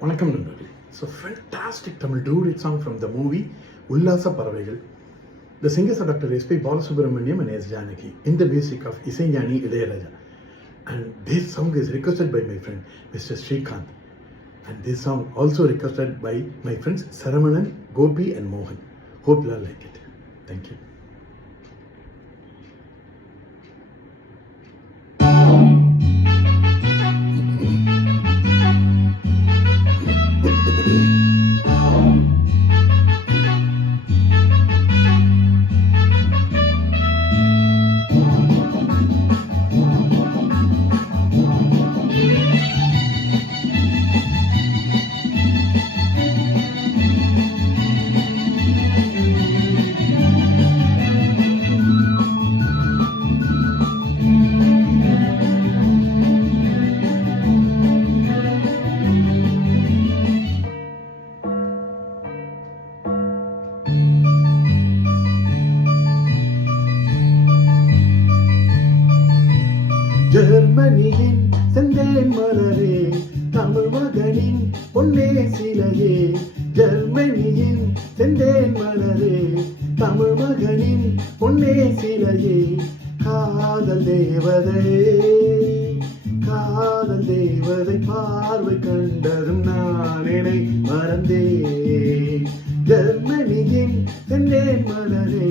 வணக்கம் நண்பர்களே. So fantastic Tamil dude song from the movie உல்லாச பறவைகள். The singers are Dr. S.P. Balasubramaniam and S. Janaki in the music of Isaignani Ilayaraja. And this song is requested by my friend Mr. Srikanth. And this song also requested by my friends Saravanan, Gopi and Mohan. Hope you all like it. Thank you. ஜெர்மனியின் செந்தேன் மலரே, தமிழ் மகனின் பொன்னே சிலையே. ஜெர்மனியின் செந்தேன் மலரே, தமிழ் மகனின் பொன்னே சிலையே. காதல் தேவதை, காதல் தேவதை பார்வை கண்டதும் நான் என்னை மறந்தேன். ஜெர்மனியின் செந்தேன் மலரே.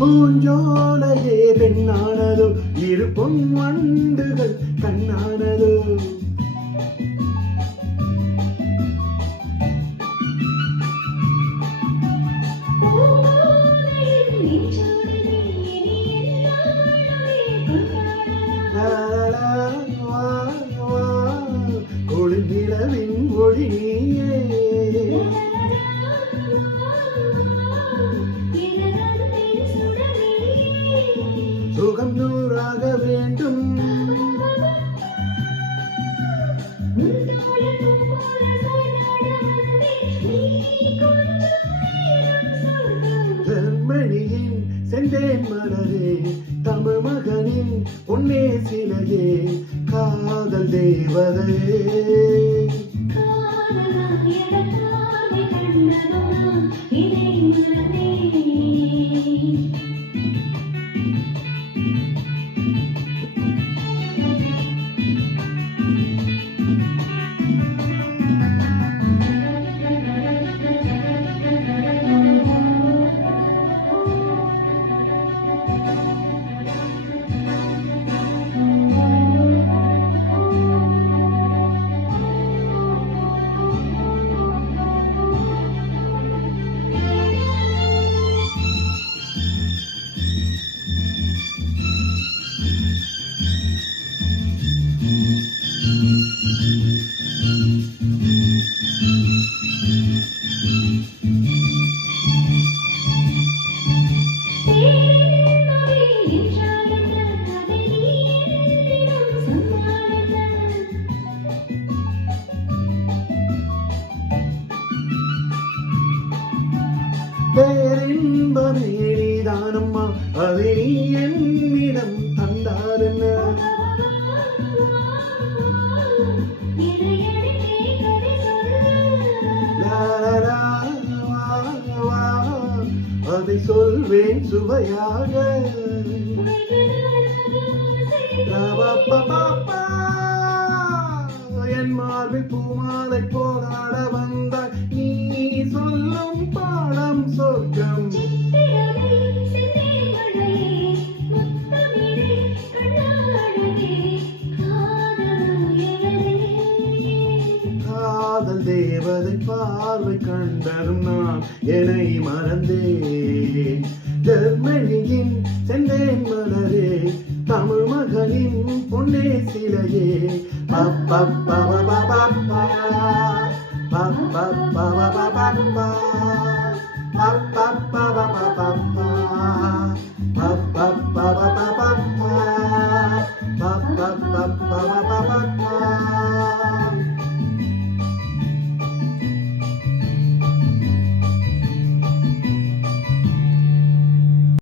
பூஞ்சோலையே பெண்ணானதோ, இரு பொன் வண்டுகள் கண்ணானதோ. ஒளி நிலவின் ஒளி நீயே, சுகம் நூறாக வேண்டும். ஜெர்மனியின் செந்தேன் மலரே, தமிழ் மகனின் பொன்னே சிலையே. காதல் தேவதை, பேரின்பமே நீதானம்மா, அதை நீ என்னிடம் தந்தாரென்ன. அதை சொல்வேன் சுவையாக. என் மார்பில் பூமாலை போராடவா